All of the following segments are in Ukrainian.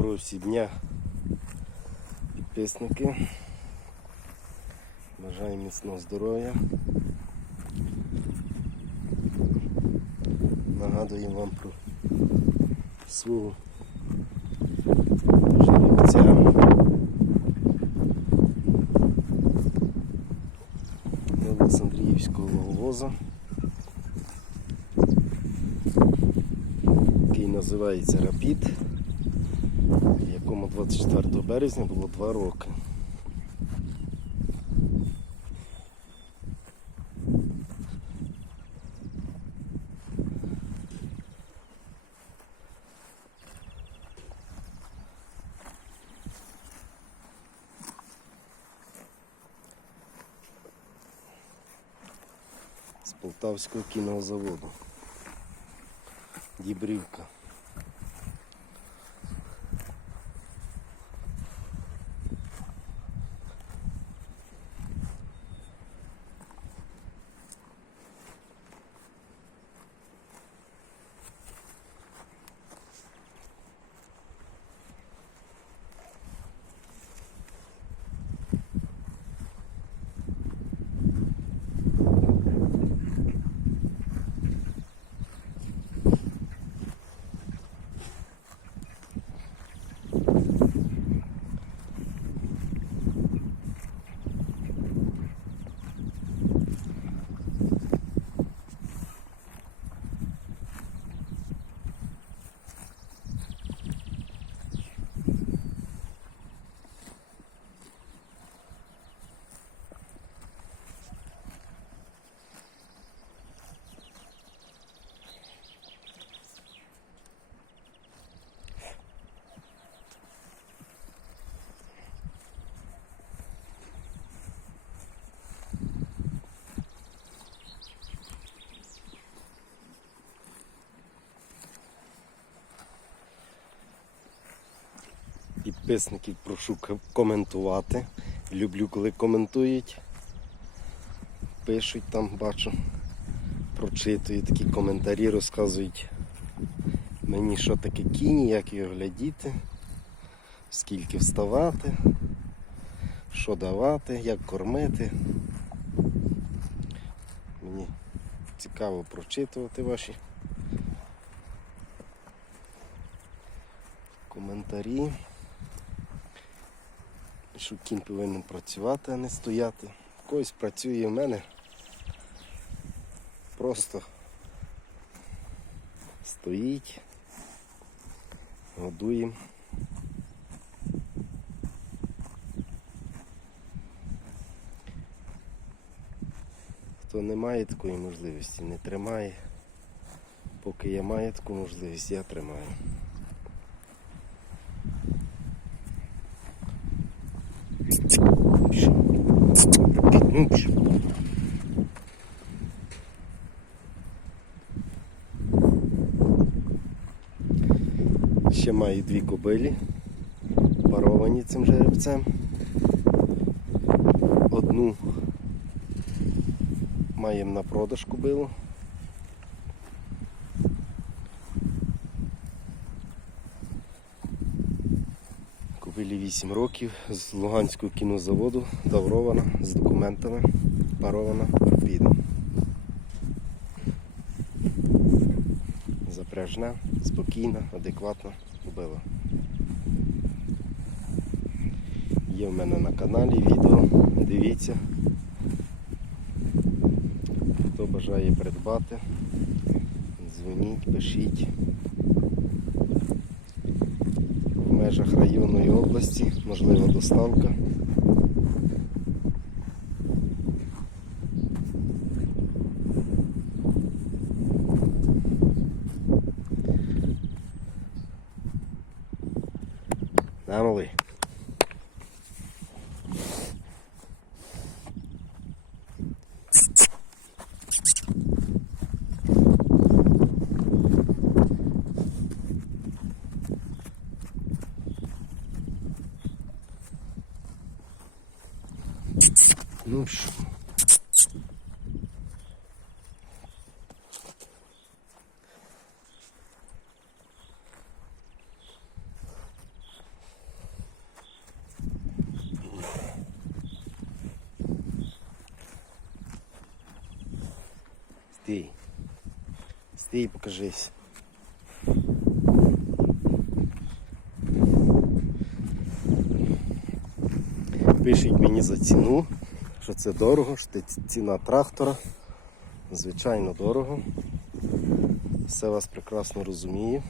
Доброго всі дня, підписники. Бажаю міцного здоров'я. Нагадую вам про свого жеребця. Олександріївського логовоза, який називається Рапід якому 24 березня було 2 роки. З Полтавського кінного заводу. Дібрівка. Підписників прошу коментувати. Люблю, коли коментують. Пишуть там, бачу, прочитую такі коментарі, розказують мені, що таке кінь, як його глядіти, скільки вставати, що давати, як кормити. Мені цікаво прочитувати ваші коментарі. Що кінь повинен працювати, а не стояти. Когось працює в мене. Просто стоїть, годуємо. Хто не має такої можливості, не тримає. Поки я маю таку можливість, я тримаю. Ще маю дві кобилі, паровані цим жеребцем. Одну маємо на продаж кобилу. Купили 8 років з Луганського кінозаводу, таврована з документами, парована торпідом. Запряжна, спокійна, адекватна кобила. Є в мене на каналі відео, дивіться. Хто бажає придбати, дзвоніть, пишіть. межах районної області, можливо, доставка. Not only Ну що. стей, стей, покажись. Пишіть мне, не затяну. Що це дорого, що ціна трактора. Звичайно дорого. Все вас прекрасно розумію.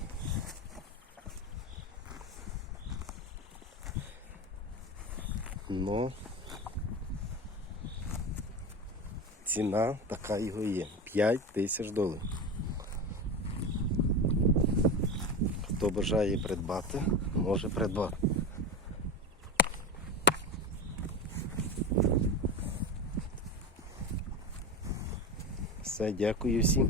Но ціна така його є. 5 тисяч доларів. Хто бажає придбати, може придбати. Все, дякую всім.